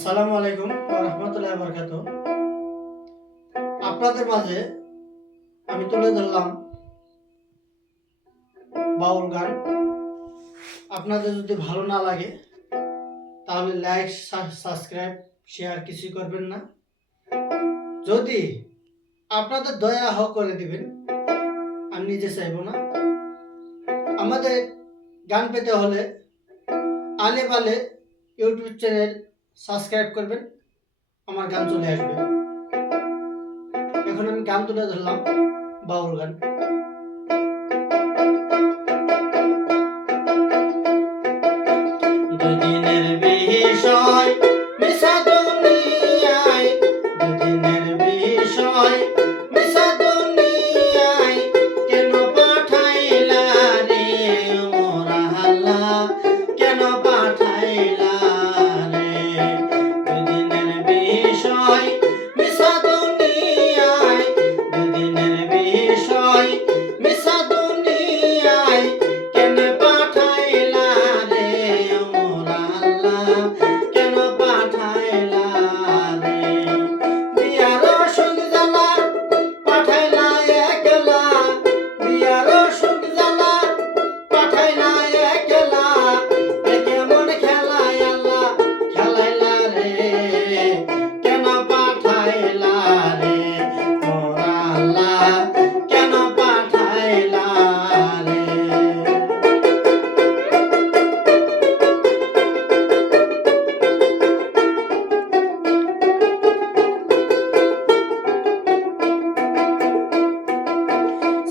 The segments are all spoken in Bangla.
আসসালামু আলাইকুম ওয়া রাহমাতুল্লাহি ওয়া বারাকাতুহু। আপনাদের মাঝে আমি তুলে ধরলাম বাউল গান। আপনাদের যদি ভালো না লাগে তাহলে লাইক, সাবস্ক্রাইব, শেয়ার কিছুই করবেন না। যদি আপনাদের দয়া করে দিবেন, আমি নিজে চাইবো না। আমাদের গান পেতে হলে আলে বালে ইউটিউব চ্যানেল সাবস্ক্রাইব করবেন, আমার গান চলে আসবে। এখন আমি গান তুলে ধরলাম বাউল গান। দুদিনের বিষয় মিশা দুনিয়ায়, দুদিনের বিষয় মিশা দুনিয়ায়, কেন পাঠাইলা রে মোরা আল্লাহ, কেন পাঠাইলা রে? দুদিনের বিষয় মিশা দুনিয়ায়, দুদিনের বিষয় মিশা দুনিয়ায়, কেন পাঠাইলা রে মোরা আল্লাহ, কেন পাঠাইলা রে? দিয়ার সুখ জ্বালা পাঠাইলা একলা, দিয়ার সুখ জ্বালা পাঠাইলা একলা, এ কেমন খেলায় আল্লাহ খেলাইলা রে? কেন পাঠাইলা রে মোরা আল্লাহ, কেন পাঠাইলা রে?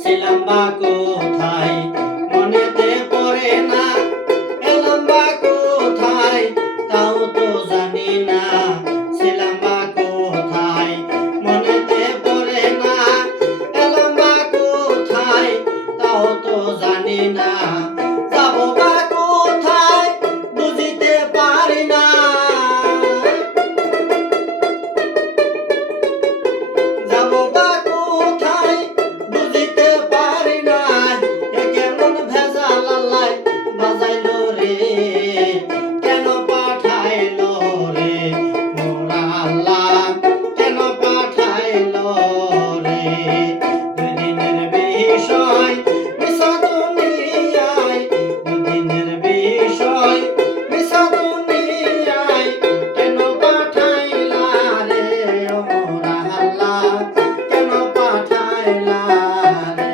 ছিলাম বা কোথায় মনেতে পড়ে না, এলাম বা কোথায় তাও তো জানি না। ছিলাম বা কোথায় মনেতে পড়ে না, এলাম বা কোথায় তাও তো জানি না। যাবো বা কোথায় বুঝিতে পারি না, যাবো বা কোথায় বুঝিতে পারি না। এ কেমন ভেজাল আল্লাহ বাজাইলো রে, কেন পাঠাইলো রে মোরা আল্লাহ, কেন পাঠাইলো রে? দুদিনের বিষয় মিশা দুনিয়ায়, দুদিনের বিষয় মিশা দুনিয়ায়, কেন পাঠাইলা রে মোরা আল্লাহ, কেন পাঠাইলা রে?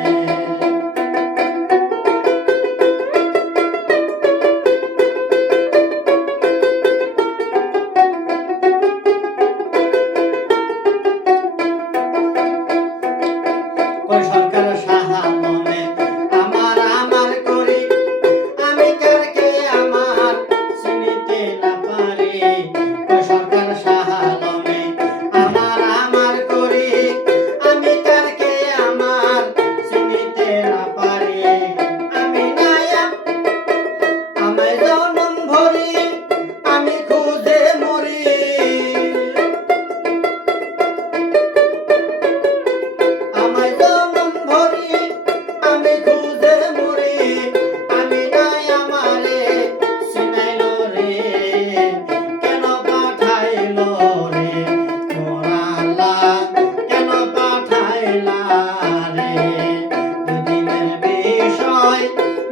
কই সরকার সাহায্যে আমার আমার করি, আমি কারকে আমার চিনিতে না পারি। কই সরকার সাহায্যে আমার আমার করি, আমি কারকে আমার চিনিতে না পারি। আমি নাইয়া আমায় জনম ভরি, আমি খুঁজে মরি। আমায় জনম ভরি, আমি খুঁজে মরি। আমি নাই আমারে চিনাইলো রে, কেন পাঠাইলো রে মোরা আল্লাহ, কেন পাঠাইলা রে? দুদিনের বিষয়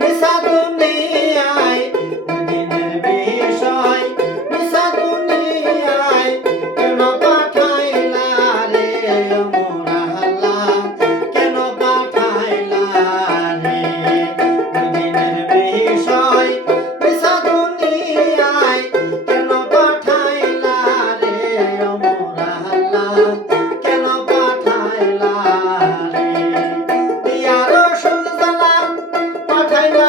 মিশা দুনিয়ায়, দুদিনের বিষয় মিশা দুনিয়ায়, কেন পাঠাইলা রে মোরা আল্লাহ, কেন পাঠাইলা রে? দুদিনের বিষয় মিশা দুনিয়ায়, কেন পাঠাইলা রে মোরা আল্লাহ, কেন পাঠাইলা রে? দিয়ার সুখ জ্বালা পাঠাইলা